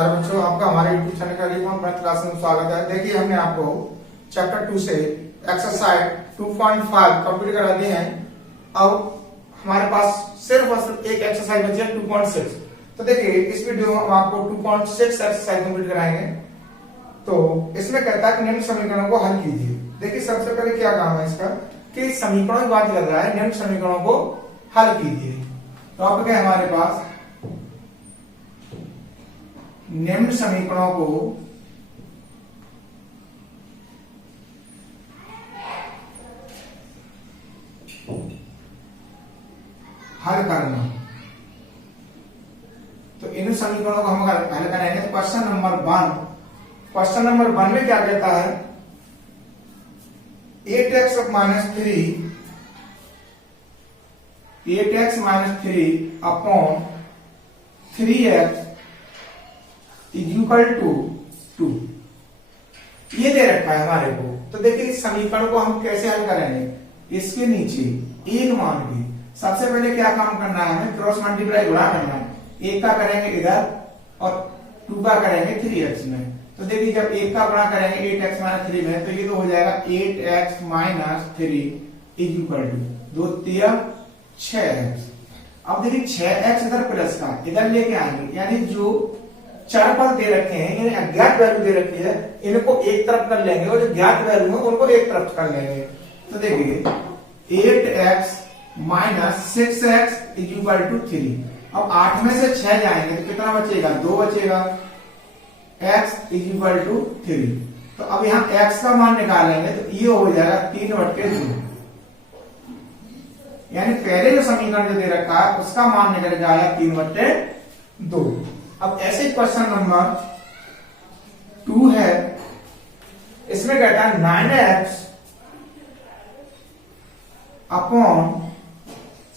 प्यारे बच्चों, आपका हमारे यूट्यूब चैनल का मैथ क्लास में स्वागत है। देखिए, हमने आपको चैप्टर 2 से एक्सरसाइज 2.5 कंप्लीट करा दिए हैं। अब हमारे पास सिर्फ और सिर्फ एक एक्सरसाइज बची है 2.6। तो देखिए, इस वीडियो में हम आपको 2.6 एक्सरसाइज कंप्लीट कराएंगे। तो इसमें कहता है कि निम्न समीकरणों को हल कीजिए। देखिए, सबसे पहले क्या काम है इसका कि समीकरणों की बात कर रहा है, निम्न समीकरणों को हल कीजिए। तो आप क्या है हमारे पास निम्न समीकरणों को हल करना। तो इन समीकरणों को हम हल करेंगे। क्वेश्चन नंबर 1 में क्या कहता है, 8x minus 3 upon 3x is equal to 2। ये दे रखा है हमारे को। तो देखिए, इस समीकरण को हम कैसे हल करेंगे। इसके नीचे एक मान के सबसे पहले क्या काम करना है, हमें क्रॉस मल्टीप्लाई गुणा करना है। एक का करेंगे इधर और 2 का करेंगे 3x में। तो देखिए, जब एक का गुणा करेंगे 8x माइनस 3 में, तो ये तो हो जाएगा 8x minus 3 is equal to 2 3 6x। अब देखिए, 6x इधर प्लस का इधर लेके आएंगे, यानी जो चार पद दे रखे हैं, यानी अज्ञात वैल्यू दे रखी है, इनको एक तरफ कर लेंगे और जो ज्ञात वैल्यू है उनको एक तरफ कर लेंगे। तो देखिए, 8x minus 6x is equal to 3। अब 8 में से 6 जाएंगे तो कितना बचेगा, 2 बचेगा। x is equal to 3। तो अब यहां x का मान निकालेंगे तो ये हो जाएगा 3/2। यानी पहले जो समीकरण जो दे रखा है उसका मान निकल जाएगा 3/2। अब ऐसे क्वेश्चन नंबर 2 है, इसमें कहता है 9x upon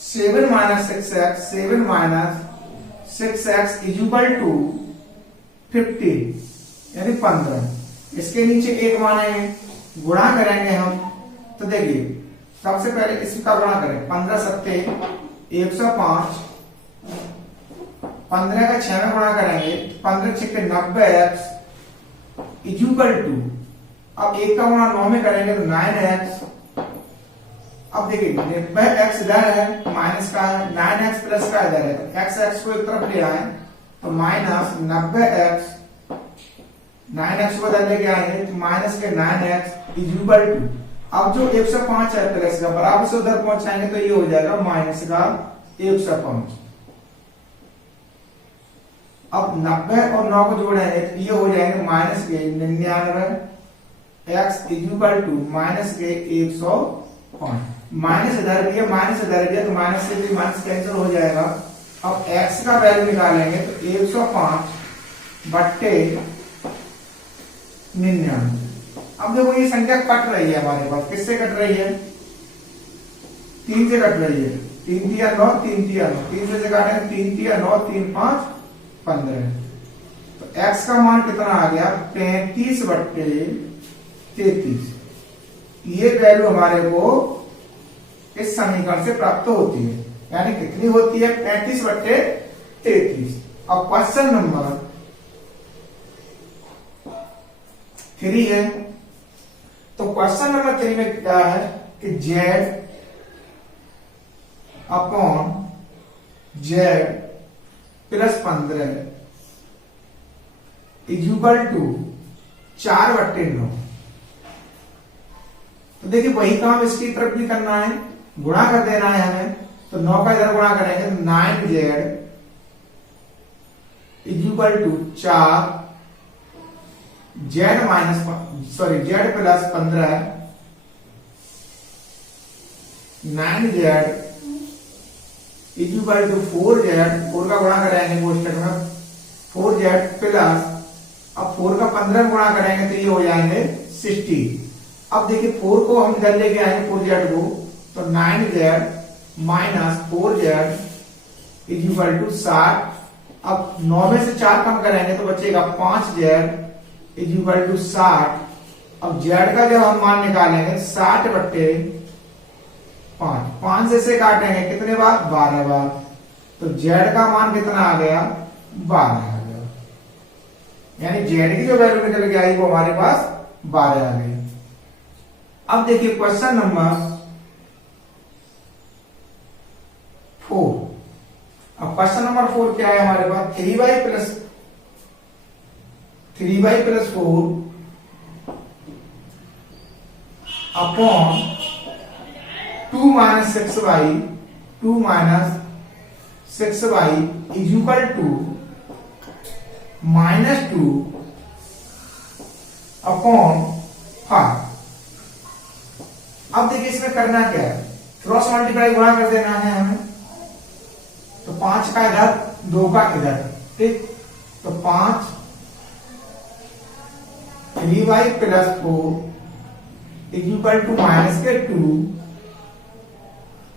7 minus 6x is equal to 50, यानी 15। इसके नीचे एक मान है, गुणा करेंगे हम। तो देखिए, सबसे पहले इसका गुणा करें। 15 सत्ते 105, 15 का 6 में गुणा करेंगे, 15 6 90x इज इक्वल टू, अब एक का गुणा 9 में करेंगे तो 9x। अब देखिए, 90x इधर है, माइनस का है, 9x प्लस का इधर है, तो x को एक तरफ ले आए तो माइनस 90x, 9x को इधर लेके आएंगे तो माइनस के 9x इज इक्वल टू, अब जो 105 है प्लस का बराबर से उधर पहुंचाएंगे तो ये हो जाएगा माइनस का 105। अब 90 और 9 को जोड़ेंगे तो ये हो जाएंगे माइनस के 99, x is equal to minus के 105। माइनस इधर भी है, माइनस इधर भी है, तो माइनस से भी माइनस कैंसिल हो जाएगा। अब x का वैल्यू निकालेंगे तो 105 बट्टे 99। अब देखो, ये संख्या कट रही है हमारे पास। किससे कट रही है, 3 से कट रही है। 3 3 9, 3 3 9, 3 से काटेंगे 3 3 9, 3 5 15। तो x का मान कितना आ गया, 35/33। ये वैल्यू हमारे को इस समीकरण से प्राप्त होती है। यानी कितनी होती है, 35/33। अब क्वेश्चन नंबर 3 है। तो क्वेश्चन नंबर 3 में क्या है कि z upon z plus 15 is equal to 4/9। तो देखिए, वही काम इसकी तरफ भी करना है, गुणा कर देना है हमें। तो 9 का इधर गुणा करेंगे तो 9z is equal to 4 z plus 15, 9z is equal to 4z। 4 का गुणा करेंगे कोष्टक में, 4z प्लस, अब 4 का 15 गुणा करेंगे तो ये हो जाएंगे 60। अब देखिए, 4 को हम इधर लेके आएंगे 4z को, तो 9z minus 4z is equal to 60। अब 9 में से 4 कम करेंगे तो बचेगा 5z इज इक्वल टू 60। अब z का जब हम मान निकालेंगे 60/5, 5 से काटेंगे कितने बार, 12 बार। तो z का मान कितना आ गया, 12 आ गया। यानी जेड की जो वैल्यू निकल के आई वो हमारे पास 12 आ गई। अब देखिए क्वेश्चन नंबर 4। अब क्वेश्चन नंबर 4 क्या है हमारे पास, 3y plus 4 upon 2 minus 6y is equal to -2 upon 5। अब देखिए इसमें करना क्या है, क्रॉस मल्टीप्लाई गुणा कर देना है हमें। तो 5 का इधर, 2 का इधर, ठीक। तो 5 3y plus 4 is equal to minus के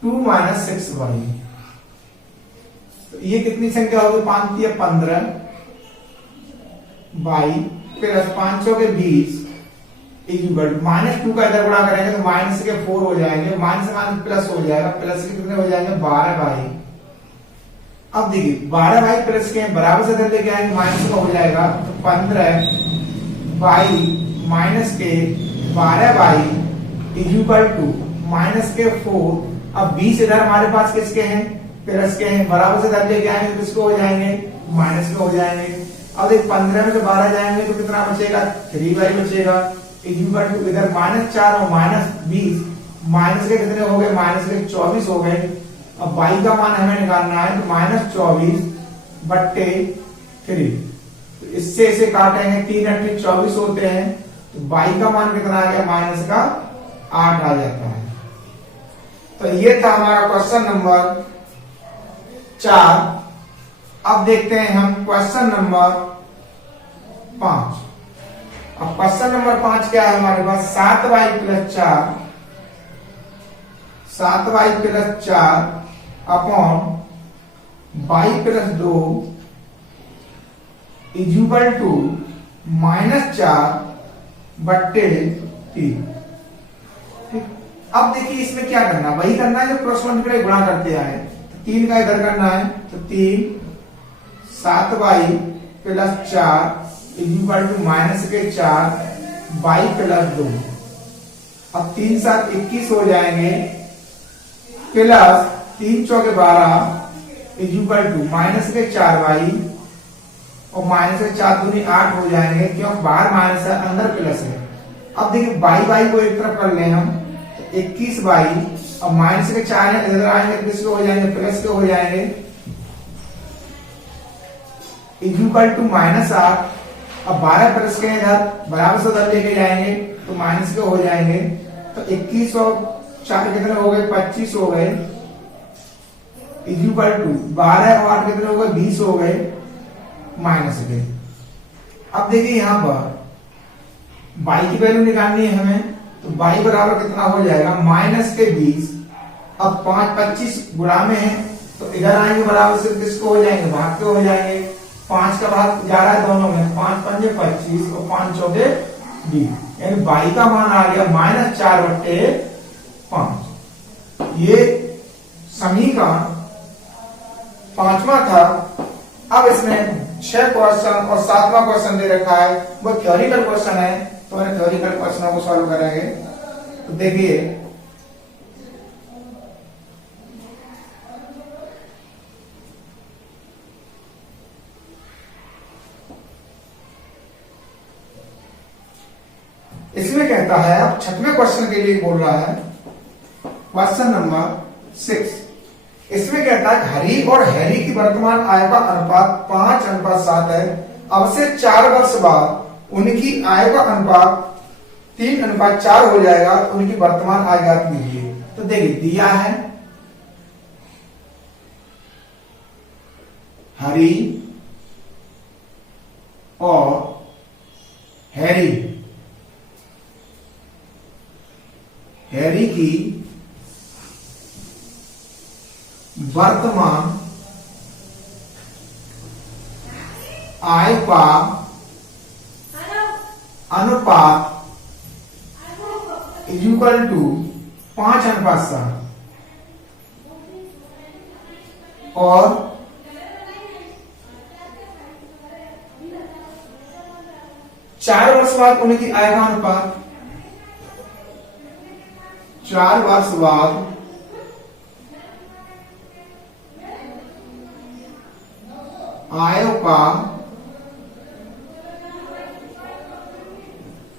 2 माइनस 6y। तो ये कितनी संख्या होगी, 5 या 15 बाई प्लस 5 के 20 इज इक्वल टू -2 का इधर गुणा करेंगे तो माइनस के 4 हो जाएंगे, माइनस माइनस प्लस हो जाएगा, प्लस के कितने हो जाएंगे 12 बाई। अब देखिए 12 बाई प्लस के बराबर से इधर लेके आएंगे, माइनस का हो जाएगा तो 15 बाई माइनस के 12 y is equal to minus के 4। अब 20 इधर हमारे पास किसके हैं, प्लस के हैं, बराबर से इधर लेके आएंगे तो किसको हो जाएंगे, माइनस के हो जाएंगे। अब देख 15 में से 12 जाएंगे तो कितना बचेगा, 3y बचेगा इज इक्वल टू इधर -4 और -20, माइनस के कितने हो गए, माइनस के 24 हो गए। अब y का मान हमें निकालना है तो -24 बट्टे 3। तो इससे इसे काटेंगे, 3 8 24 होते हैं, तो y का मान कितना आ गया, माइनस का 8 आ जाता है। तो ये था हमारा क्वेश्चन नंबर 4। अब देखते हैं हम क्वेश्चन नंबर 5। अब क्वेश्चन नंबर 5 क्या है हमारे पास, 7y plus 4 upon y plus 2 is equal to -4 बट्टे 3। अब देखिए इसमें क्या करना, वही करना है जो क्रॉस मल्टीप्लाई गुणा करते आए। तो 3 का इधर करना है, तो 3 7y plus 4 is equal to minus के 4 y प्लस 2। अब 3 7 21 हो जाएंगे, प्लस 3 चौके 12 इज इक्वल टू माइनस के 4y और माइनस के 4 दूनी 8 हो जाएंगे, क्यों बाहर माइनस है अंदर प्लस है। अब देखिए y को एक तरफ कर ले हम, 21y और माइनस के 4 है इधर आएंगे तो किसके हो जाएंगे, प्लस के हो जाएंगे इज इक्वल टू -8। अब 12 प्लस के इधर बराबर से उधर लेके जाएंगे तो माइनस के हो जाएंगे। तो 21 और 4 कितने हो गए, 25 हो गए इज इक्वल टू 12 और 8 कितने हो गए, 20 हो गए माइनस के। अब देखिए यहां पर y की वैल्यू निकालनी है हमें, तो y बराबर कितना हो जाएगा, माइनस के 20। अब 5 25 गुणा में है तो इधर आएंगे बराबर से किसको हो जाएंगे, भाग के हो जाएंगे। 5 का भाग जा रहा है दोनों में, 5 पंजे 25 और 5 चौके 20, यानी y का मान आ गया -4 बट्टे 5। ये समीकरण 5वां था। अब इसमें 6 क्वेश्चन और 7वां क्वेश्चन दे रखा है, वो थ्योरिकल क्वेश्चन है, तो मैंने थ्योरिकल क्वेश्चनों को सॉल्व करेंगे। तो देखिए इसमें कहता है, अब 6वें क्वेश्चन के लिए बोल रहा है, क्वेश्चन नंबर 6। इसमें कहता है हरी और हैरी की वर्तमान आय का अनुपात 5:7 है। अब से 4 वर्ष बाद उनकी आय का अनुपात 3:4 हो जाएगा, तो उनकी वर्तमान आय ज्ञात कीजिए। तो देखिए दिया है हरी और हैरी की वर्तमान आय का अनुपात इक्वल टू 5:7 और 4 वर्ष बाद उनकी आय का अनुपात, 4 वर्ष बाद आयों का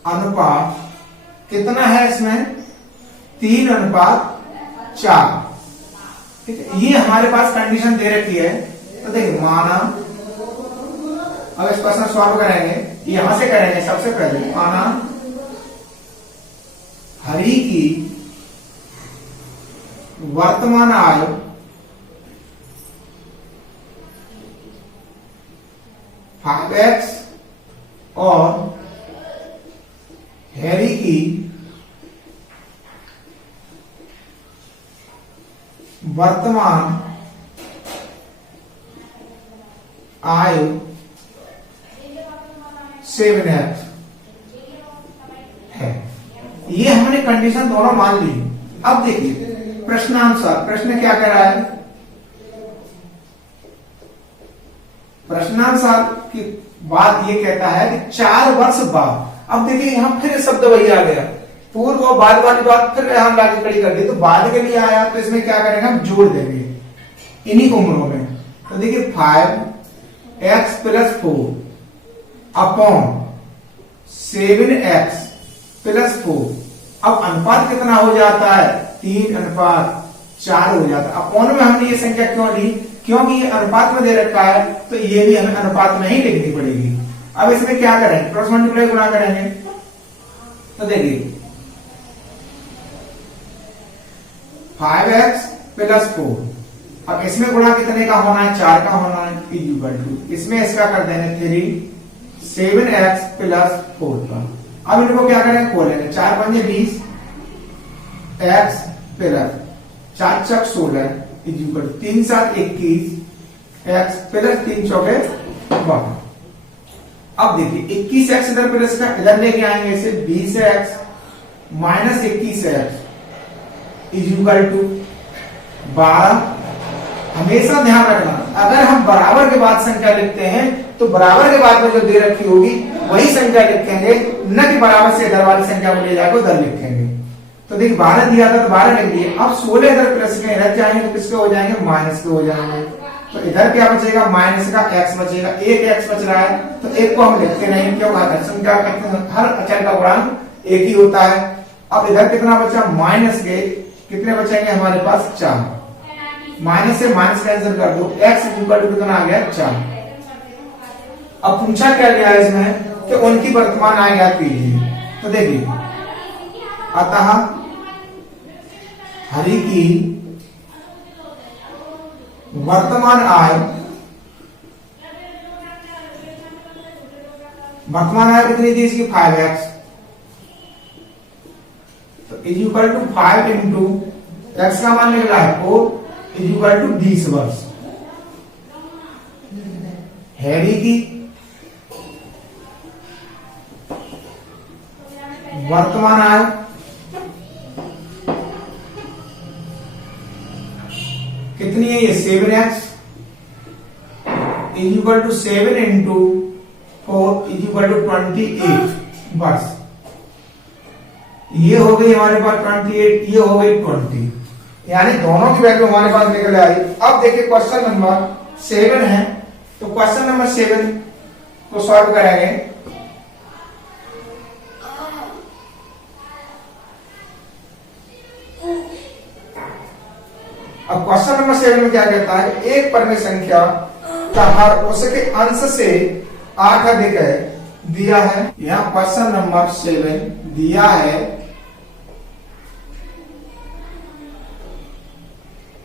अनुपात कितना है इसमें, 3:4। ठीक है, ये हमारे पास कंडीशन दे रखी है। तो देखिए माना, अब इस क्वेश्चन सॉल्व करेंगे, यहां से करेंगे। सबसे पहले माना हरि की वर्तमान आय 5x और हैरी की वर्तमान आयु 7x है। ये हमने कंडीशन दोनों मान ली। अब देखिए प्रश्नानुसार, प्रश्न क्या कह रहा है, प्रश्नानुसार की बात ये कहता है कि 4 वर्ष बाद। अब देखिए यहां फिर शब्द वही आ गया, पूर्व और बाद वाली बात फिर यहां लाके खड़ी कर दी, तो बाद के लिए आया, तो इसमें क्या करेंगे, हम जोड़ देंगे इन्हीं उम्रों में। तो देखिए 5x + 4 अपॉन 7x + 4। अब अनुपात कितना हो जाता है, 3:4 हो जाता है। अपॉन में हमने ये संख्या क्यों ली, क्योंकि ये अनुपात में दे रखा है, तो ये भी हमें अनुपात में ही लिखनी पड़ेगी। अब इसमें क्या करेंगे, क्रॉस मल्टीप्लाई गुणा करेंगे। तो देखिए 5x + 4, अब इसमें गुणा कितने का होना है, 4 का होना है, इक्वल टू इसमें इसका कर देंगे 3 7x + 4 का। अब इनको क्या करेंगे, खोलेंगे, 4 पंजे 20 x + 4 × 16 इक्वल 3 7 21 x + 3 चौके 12। अब देखिए 21x इधर प्लस का इधर लेके आएंगे, इसे 20x - 21x इक्वल टू 12। हमेशा ध्यान रखना, अगर हम बराबर के बाद संख्या लिखते हैं तो बराबर के बाद में जो दे रखी होगी वही संख्या लिखेंगे, न कि बराबर से इधर वाली संख्या को ले जाकर उधर लिखेंगे। तो देखिए 12 दिया था तो 12 लिख दिए। अब 16 इधर प्लस के इधर जाएंगे तो किसके हो जाएंगे, माइनस के हो जाएंगे। तो इधर क्या बचेगा, माइनस का x बचेगा। एक x बच रहा है तो एक को हम लिखते नहीं, क्यों, हर संख्या हर अचर का गुणांक एक ही होता है। अब इधर कितना बचा, माइनस के कितने बचेंगे हमारे पास, 4। माइनस से माइनस कैंसिल कर दो, x इक्वल टू कितना आ गया, 4। अब पूछा क्या गया इसमें कि उनकी वर्तमान आय ज्ञात कीजिए। तो देखिए अतः हरि की वर्तमान आय कितनी थी इसकी, 5x, तो इक्वल टू 5 इंटू x का मान निकला है 4 इक्वल टू 20 वर्ष। हैरी की वर्तमान आय कितनी है, ये 7x equal to 7 into 4 equal to 28 वर्ष। ये हो गई हमारे पास 28, ये हो गई 20, यानी दोनों की वैल्यू हमारे पास निकल आई। अब देखिए क्वेश्चन नंबर 7 है, तो क्वेश्चन नंबर 7 को सॉल्व करेंगे। अब क्वेश्चन नंबर 7 में क्या कहता है, एक परिमेय संख्या का हर उसके अंश से 8 अधिक है दिया है। यहां क्वेश्चन नंबर 7 दिया है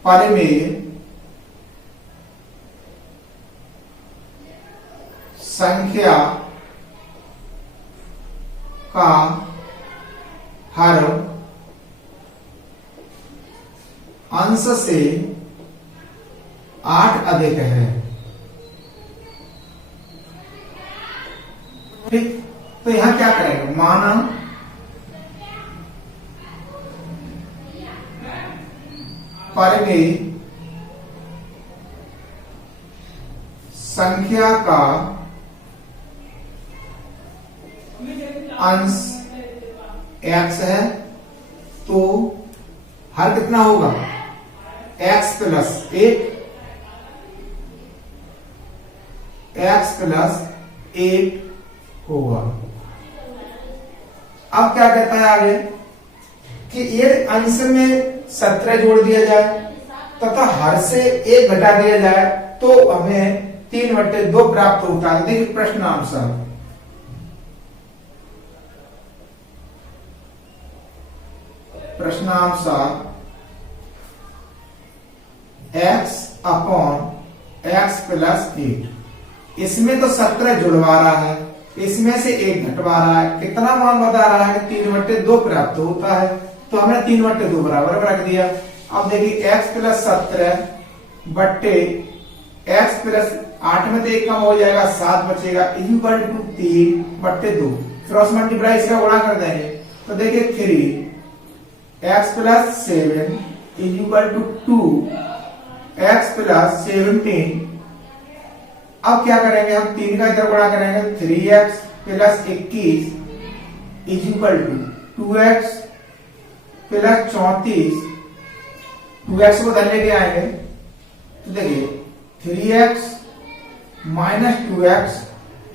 परिमेय संख्या का हर अंश से 8 अधिक है। ठीक, तो यहां क्या करेंगे, माना परिमेय संख्या का अंश x है तो हर कितना होगा x प्लस 8 होगा। अब क्या कहता है आगे कि ये अंश में 17 जोड़ दिया जाए तथा हर से 1 घटा दिया जाए तो हमें 3/2 प्राप्त होता है। देखिए प्रश्नानुसार x अपॉन x प्लस 8, इसमें तो 17 जुड़वा रहा है, इसमें से 1 घटवा रहा है, कितना मान बता रहा है कि 3/2 प्राप्त होता है, तो हमने 3/2 बराबर रख दिया। अब देखिए x प्लस 17 बट्टे x प्लस 8 में तो 1 कम हो जाएगा, 7 बचेगा, इक्वल टू 3/2, क्रॉस मल्टीप्लाई इसका गुणा कर देंगे तो देखिए 3x plus 7 equal to 2x plus 17। अब क्या करेंगे हम 3 का इधर गुणा करेंगे, 3x plus 21 equal to 2x plus 34, 2x को धर लेके आएंगे तो देखिए 3x minus 2x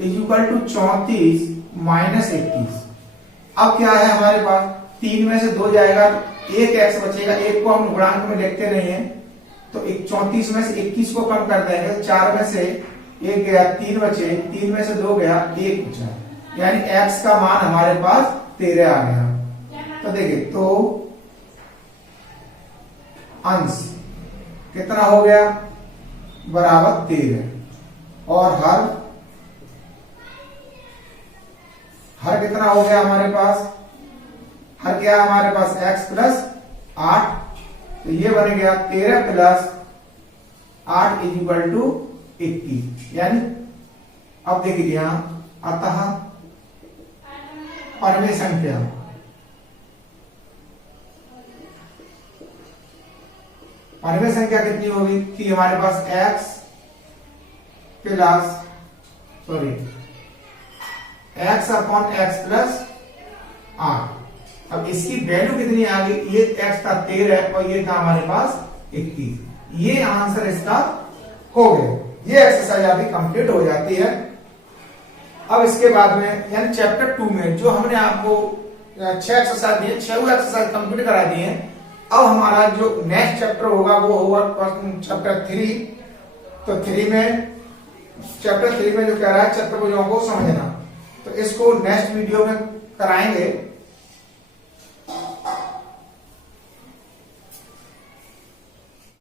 equal to 34 minus 21। अब क्या है हमारे पास 3 में से 2 जाएगा तो 1x बचेगा, 1 को हम गुणांक में लिखते नहीं है तो 34 में से 21 को कम कर देंगे, 4 में से 1 गया, 3 बचे, 3 में से 2 गया, 1 बचा, यानी x का मान हमारे पास 13 आ गया। तो देखिए तो अंश कितना हो गया बराबर 13 और हर कितना हो गया हमारे पास, हर क्या है हमारे पास x प्लस 8, तो ये बन गया 13 प्लस 8 इक्वल टू 21। यानी अब देखिए यहां अतः परमे संख्या कितनी होगी थी हमारे पास x plus x upon x plus 8। अब इसकी वैल्यू कितनी आ गई, ये x था 13 और ये था हमारे पास 21, ये आंसर इसका हो गया। ये एक्सरसाइज आपकी कंप्लीट हो जाती है। अब इसके बाद में यानी चैप्टर 2 में जो हमने आपको 6 एक्सरसाइज दिए, 6 एक्सरसाइज कंप्लीट करा दिए हैं। अब हमारा जो नेक्स्ट चैप्टर होगा वो होगा चैप्टर 3। तो चैप्टर 3 में जो कह रहा है चैप्टर को जो हमको समझना, तो इसको नेक्स्ट वीडियो में कराएंगे।